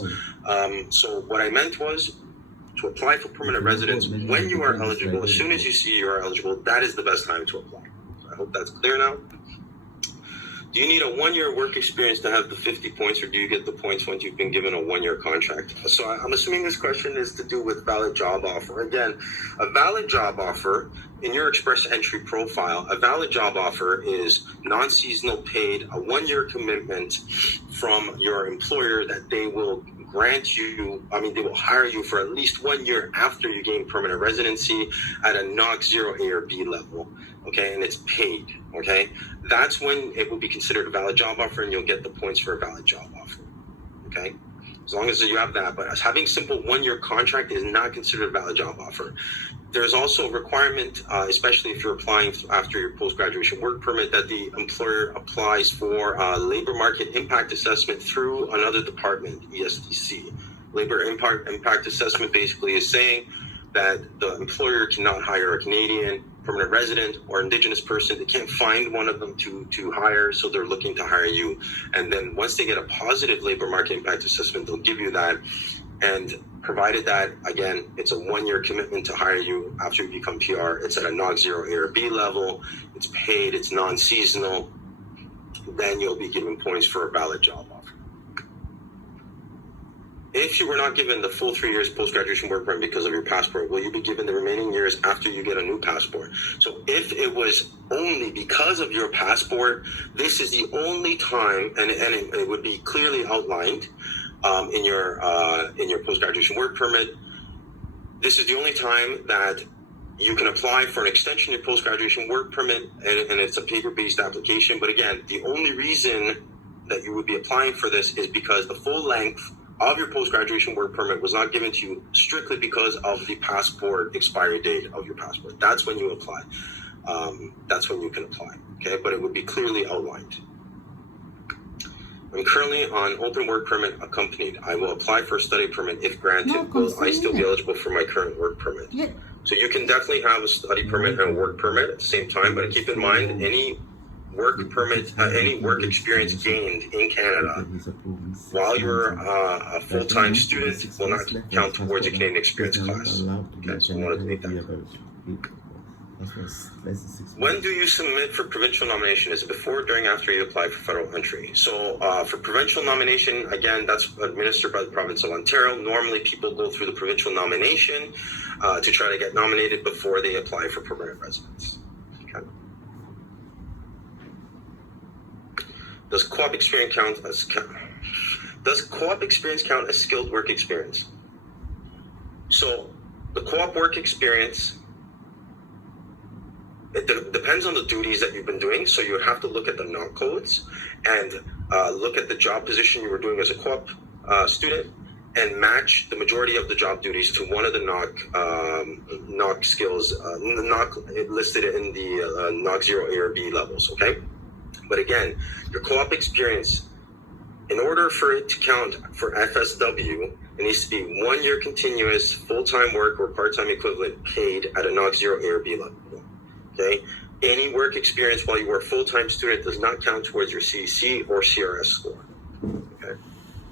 So what I meant was to apply for permanent residence when you are eligible. As soon as you see you are eligible, that is the best time to apply. So I hope that's clear now. Do you need a 1-year work experience to have the 50 points, or do you get the points once you've been given a 1-year contract? So I'm assuming this question is to do with valid job offer. Again, a valid job offer, in your express entry profile, a valid job offer is non-seasonal paid, a 1-year commitment from your employer that they will grant you, they will hire you for at least 1 year after you gain permanent residency at a NOC 0 A or B level, okay, and it's paid, okay? That's when it will be considered a valid job offer and you'll get the points for a valid job offer, okay? As long as you have that, but as having simple 1-year contract is not considered a valid job offer. There's also a requirement, especially if you're applying after your post-graduation work permit, that the employer applies for a labor market impact assessment through another department, ESDC. Labor impact assessment basically is saying that the employer cannot hire a Canadian permanent resident or Indigenous person. They can't find one of them to hire, so they're looking to hire you. And then once they get a positive labor market impact assessment, they'll give you that. And provided that, again, it's a 1-year commitment to hire you after you become PR, it's at a NOC 0 A or B level, it's paid, it's non-seasonal, then you'll be given points for a valid job offer. If you were not given the full 3 years post-graduation work permit because of your passport, will you be given the remaining years after you get a new passport? So if it was only because of your passport, this is the only time, and it would be clearly outlined in your post-graduation work permit. This is the only time that you can apply for an extension of post-graduation work permit, and it's a paper-based application. But again, the only reason that you would be applying for this is because the full length of your post-graduation work permit was not given to you strictly because of the passport expiry date of your passport. That's when you apply. That's when you can apply, okay? But it would be clearly outlined. I'm currently on open work permit accompanied. I will apply for a study permit if granted. Will I still be eligible for my current work permit? Yeah. So you can definitely have a study permit and a work permit at the same time, but keep in mind any work permit, any work experience gained in Canada while you're a full-time student will not count towards a Canadian experience class. Okay, so I wanted to make that clear. When do you submit for provincial nomination? Is it before, during, after you apply for federal entry? So for provincial nomination, again, that's administered by the province of Ontario. Normally people go through the provincial nomination to try to get nominated before they apply for permanent residence. Okay. Does co-op experience count as skilled work experience? So the co-op work experience, it depends on the duties that you've been doing. So you would have to look at the NOC codes and look at the job position you were doing as a co-op student and match the majority of the job duties to one of the NOC skills, the NOC listed in the NOC 0 A or B levels, okay? But again, your co-op experience, in order for it to count for FSW, it needs to be 1 year continuous full-time work or part-time equivalent paid at a NOC 0 A or B level, okay? Any work experience while you were a full-time student does not count towards your CEC or CRS score, okay?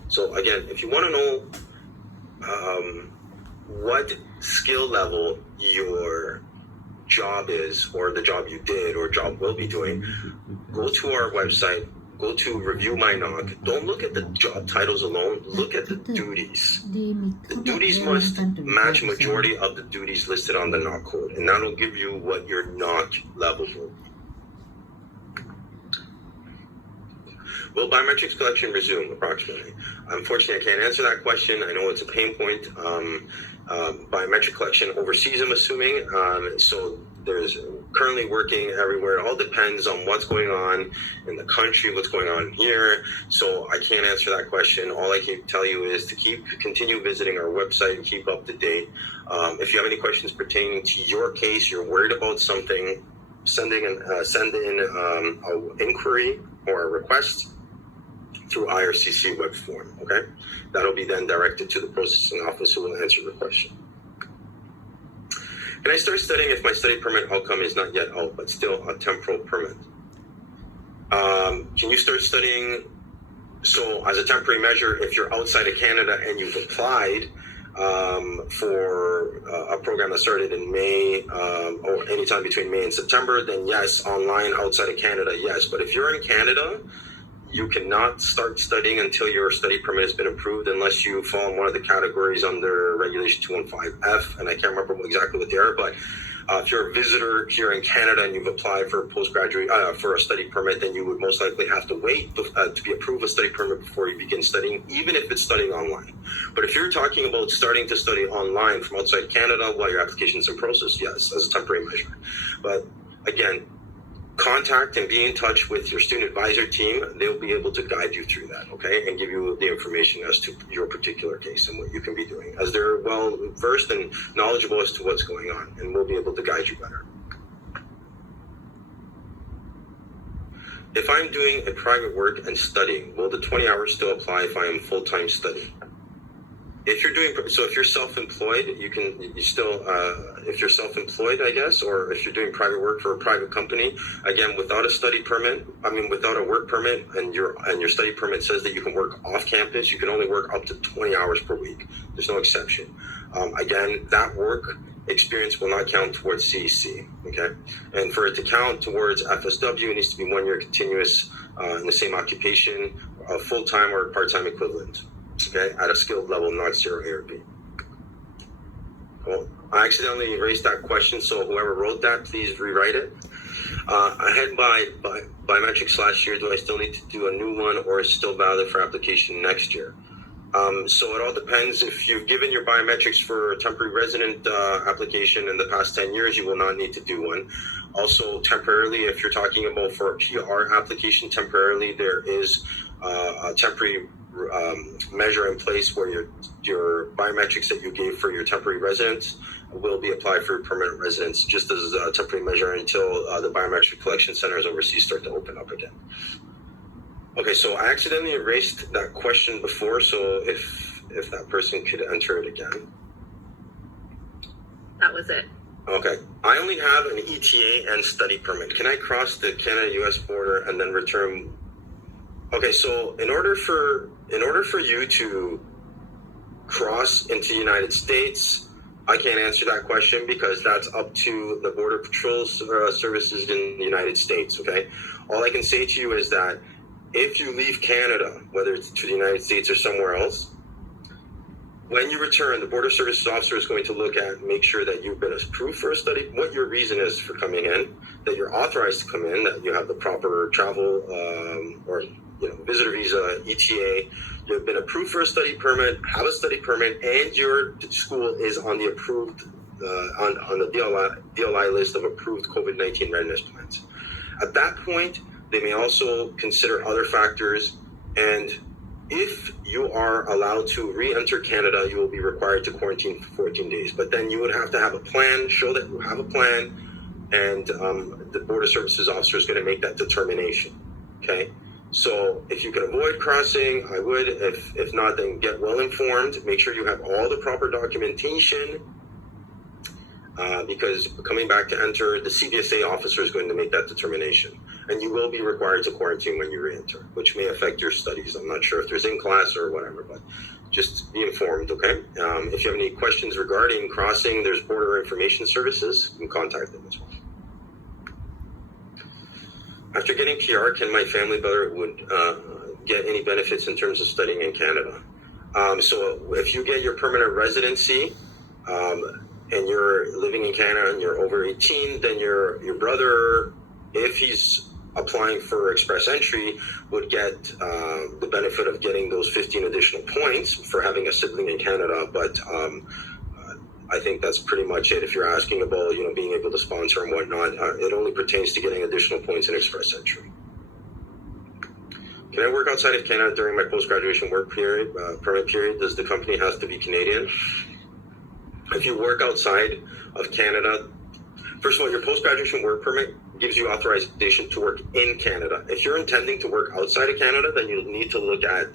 So again, if you want to know what skill level your job is, or the job you did or job will be doing, go to our website, go to Review My NOC. Don't look at the job titles alone, look at the duties. The duties must match majority of the duties listed on the NOC code, and that'll give you what your NOC level will be. Will biometrics collection resume approximately? Unfortunately, I can't answer that question. I know it's a pain point. Biometric collection overseas, I'm assuming. So there's currently working everywhere. It all depends on what's going on in the country, what's going on here. So I can't answer that question. All I can tell you is to continue visiting our website and keep up to date. If you have any questions pertaining to your case, you're worried about something, send in an inquiry or a request through IRCC web form, okay? That'll be then directed to the processing office who will answer your question. Can I start studying if my study permit outcome is not yet out, but still a temporal permit? Can you start studying? So as a temporary measure, if you're outside of Canada and you've applied for a program that started in May or anytime between May and September, then yes, online outside of Canada, yes. But if you're in Canada, you cannot start studying until your study permit has been approved unless you fall in one of the categories under Regulation 215F, and I can't remember exactly what they are, but if you're a visitor here in Canada and you've applied for a postgraduate, for a study permit, then you would most likely have to wait to be approved a study permit before you begin studying, even if it's studying online. But if you're talking about starting to study online from outside Canada while your application is in process, yes, as a temporary measure. But again, contact and be in touch with your student advisor team. They'll be able to guide you through that, okay, and give you the information as to your particular case and what you can be doing, as they're well versed and knowledgeable as to what's going on, and we'll be able to guide you better. If I'm doing a private work and studying, will the 20 hours still apply if I am full-time studying? If you're doing, so if you're self-employed, if you're self-employed, I guess, or if you're doing private work for a private company, again, without a study permit, without a work permit, and your study permit says that you can work off campus, you can only work up to 20 hours per week. There's no exception. Again, that work experience will not count towards CEC, okay? And for it to count towards FSW, it needs to be 1 year continuous in the same occupation, full-time or part-time equivalent. Okay, at a skilled level, not 0 A or B. Well, I accidentally erased that question, so whoever wrote that, please rewrite it. I had biometrics last year. Do I still need to do a new one, or is it still valid for application next year? So it all depends. If you've given your biometrics for a temporary resident application in the past 10 years, you will not need to do one. Also, temporarily, if you're talking about for a PR application, temporarily, there is a temporary measure in place where your biometrics that you gave for your temporary residence will be applied for permanent residence, just as a temporary measure until the biometric collection centers overseas start to open up again. Okay, so I accidentally erased that question before, so if that person could enter it again. That was it. Okay, I only have an ETA and study permit. Can I cross the Canada-US border and then return? Okay, so in order for you to cross into the United States, I can't answer that question because that's up to the Border Patrol services in the United States, okay? All I can say to you is that if you leave Canada, whether it's to the United States or somewhere else, when you return, the Border Services officer is going to make sure that you've been approved for a study, what your reason is for coming in, that you're authorized to come in, that you have the proper travel or visitor visa, ETA, you've been approved for a study permit, have a study permit, and your school is on the approved, on the DLI list of approved COVID-19 readiness plans. At that point, they may also consider other factors, and If you are allowed to re-enter Canada, you will be required to quarantine for 14 days. But then you would have to have a plan, show that you have a plan, and the Border Services officer is going to make that determination. Okay? So if you can avoid crossing, I would. If not, then get well informed. Make sure you have all the proper documentation. Because coming back to enter, the CBSA officer is going to make that determination. And you will be required to quarantine when you re-enter, which may affect your studies. I'm not sure if there's in class or whatever, but just be informed, okay? If you have any questions regarding crossing, there's Border Information Services. You can contact them as well. After getting PR, can my family member would get any benefits in terms of studying in Canada? So if you get your permanent residency, and you're living in Canada and you're over 18, then your brother, if he's applying for express entry, would get the benefit of getting those 15 additional points for having a sibling in Canada. But I think that's pretty much it. If you're asking about, being able to sponsor and whatnot, it only pertains to getting additional points in express entry. Can I work outside of Canada during my post-graduation work period, permit period? Does the company have to be Canadian? If you work outside of Canada, first of all, your post-graduation work permit gives you authorization to work in Canada. If you're intending to work outside of Canada, then you need to look at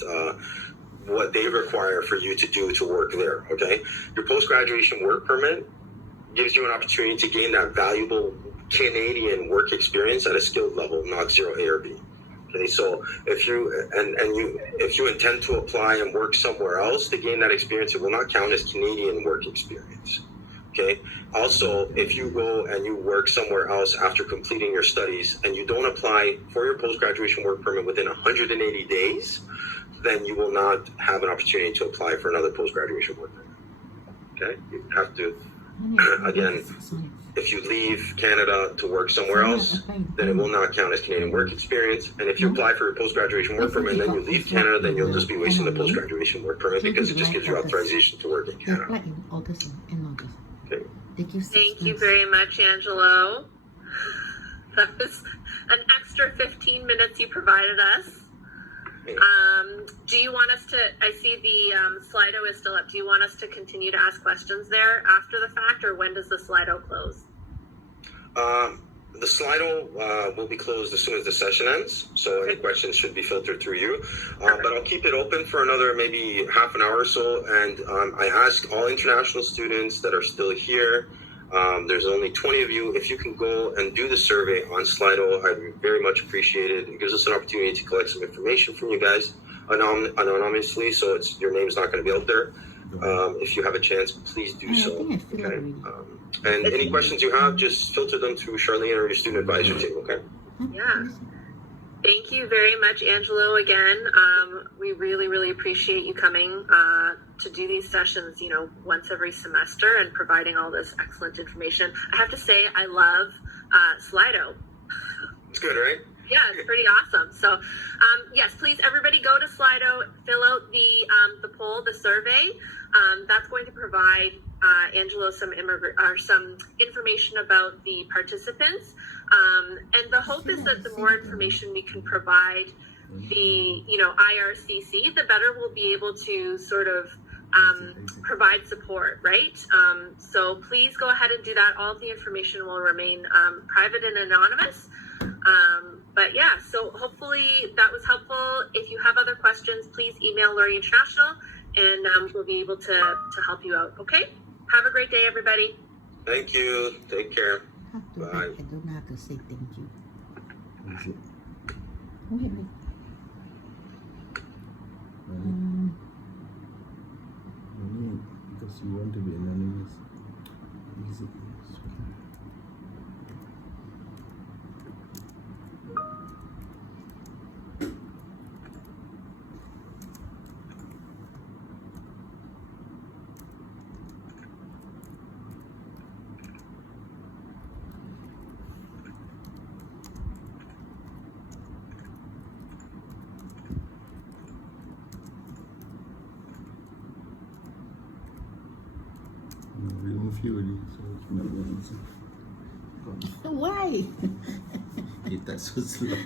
what they require for you to do to work there, okay? Your post-graduation work permit gives you an opportunity to gain that valuable Canadian work experience at a skilled level, not 0 A or B. Okay, so if you intend to apply and work somewhere else to gain that experience, it will not count as Canadian work experience. Okay. Also, if you go and you work somewhere else after completing your studies and you don't apply for your post-graduation work permit within 180 days, then you will not have an opportunity to apply for another post-graduation work permit. Okay, you have to again. If you leave Canada to work somewhere else, then it will not count as Canadian work experience. And if you apply for your post-graduation work permit and then you leave Canada, then you'll just be wasting the post-graduation work permit because it just gives you authorization to work in Canada. Okay. Thank you very much, Angelo. That was an extra 15 minutes you provided us. Do you want us to, I see the Slido is still up. Do you want us to continue to ask questions there after the fact, or when does the Slido close? The Slido will be closed as soon as the session ends, so any questions should be filtered through you. But I'll keep it open for another maybe half an hour or so, and I ask all international students that are still here, there's only 20 of you. If you can go and do the survey on Slido, I'd very much appreciate it. It gives us an opportunity to collect some information from you guys anonymously, so your name's not going to be out there. If you have a chance, please do so. Okay. And any questions you have, just filter them through Charlene or your student advisor team. Okay. Yeah. Thank you very much, Angelo, again. We really, really appreciate you coming to do these sessions, once every semester and providing all this excellent information. I have to say, I love Slido. It's good, right? Yeah, it's pretty awesome. So, yes, please, everybody go to Slido, fill out the poll, the survey. That's going to provide Angelo some information about the participants. And the hope is that the more information we can provide the, IRCC, the better we'll be able to sort of provide support, right? So please go ahead and do that. All of the information will remain private and anonymous. But yeah, so hopefully that was helpful. If you have other questions, please email Laurie International and we'll be able to help you out. Okay? Have a great day, everybody. Thank you. Take care. Bye. I don't know how to say thank you. Wait. Because you want to be anonymous. Easy. We remove you already, so it's not going to answer. Why? It's so slow.